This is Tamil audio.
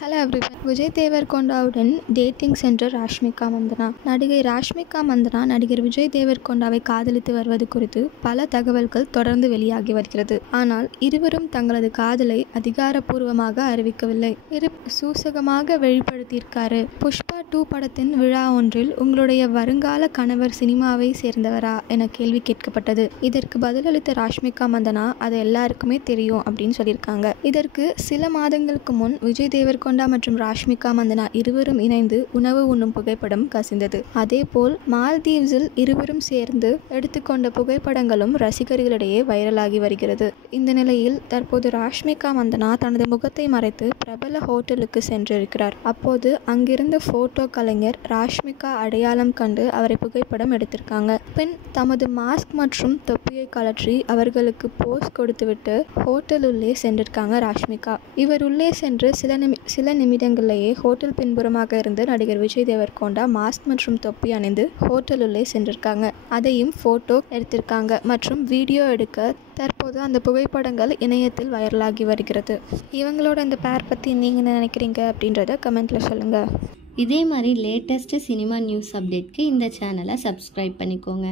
Hello everyone. விஜய் தேவர்கொண்டாவுடன் டேட்டிங் சென்ற ராஷ்மிகா மந்தனா. நடிகை ராஷ்மிகா மந்தனா நடிகர் விஜய் தேவர்கொண்டாவை காதலித்து வருவது குறித்து பல தகவல்கள் தொடர்ந்து வெளியாகி வருகிறது. ஆனால் இருவரும் தங்களது காதலை அதிகாரப்பூர்வமாக அறிவிக்கவில்லை. சூசகமாக வெளிப்படுத்தியிருக்காரு. புஷ்பா 2 படத்தின் விழா ஒன்றில் உங்களுடைய வருங்கால கணவர் சினிமாவை சேர்ந்தவரா என கேள்வி கேட்கப்பட்டது. இதற்கு பதிலளித்த ராஷ்மிகா மந்தனா அது எல்லாருக்குமே தெரியும் அப்படின்னு சொல்லியிருக்காங்க. இதற்கு சில மாதங்களுக்கு முன் விஜய் தேவர்கொண்டா மற்றும் ராஷ்மிகா மந்தனா இருவரும் இணைந்து உணவு உண்ணும் புகைப்படம் கசிந்தது. அதேபோல் மால்தீவ்ஸில் இருவரும் சேர்ந்து எடுத்துக்கொண்ட புகைப்படங்களும் ரசிகர்களிடையே வைரலாகி வருகிறது. இந்த நிலையில் தற்போது ராஷ்மிகா மந்தனா தனது முகத்தை மறைத்து பிரபல ஹோட்டலுக்கு சென்றிருக்கிறார். அப்போது அங்கிருந்த போட்டோ கலைஞர் ராஷ்மிகா அடையாளம் கண்டு அவரை புகைப்படம் எடுத்திருக்காங்க. பின் தமது மாஸ்க் மற்றும் தொப்பியை கழற்றி அவர்களுக்கு போஸ் கொடுத்துவிட்டு ஹோட்டல் உள்ளே சென்றிருக்காங்க ராஷ்மிகா. இவர் உள்ளே சென்று சில நிமிடங்களிலேயே ஹோட்டல் பின்புறமாக இருந்து நடிகர் விஜய் தேவர்கொண்டா மாஸ்க் மற்றும் தொப்பி அணிந்து ஹோட்டல் உள்ளே சென்றிருக்காங்க. அதையும் போட்டோ எடுத்திருக்காங்க மற்றும் வீடியோ எடுக்க தற்போது அந்த புகைப்படங்கள் இணையத்தில் வைரலாகி வருகிறது. இவங்களோட இந்த பேர் பற்றி நீங்கள் என்ன நினைக்கிறீங்க அப்படின்றத கமெண்ட்டில் சொல்லுங்கள். இதே மாதிரி லேட்டஸ்ட்டு சினிமா நியூஸ் அப்டேட்க்கு இந்த சேனலை சப்ஸ்கிரைப் பண்ணிக்கோங்க.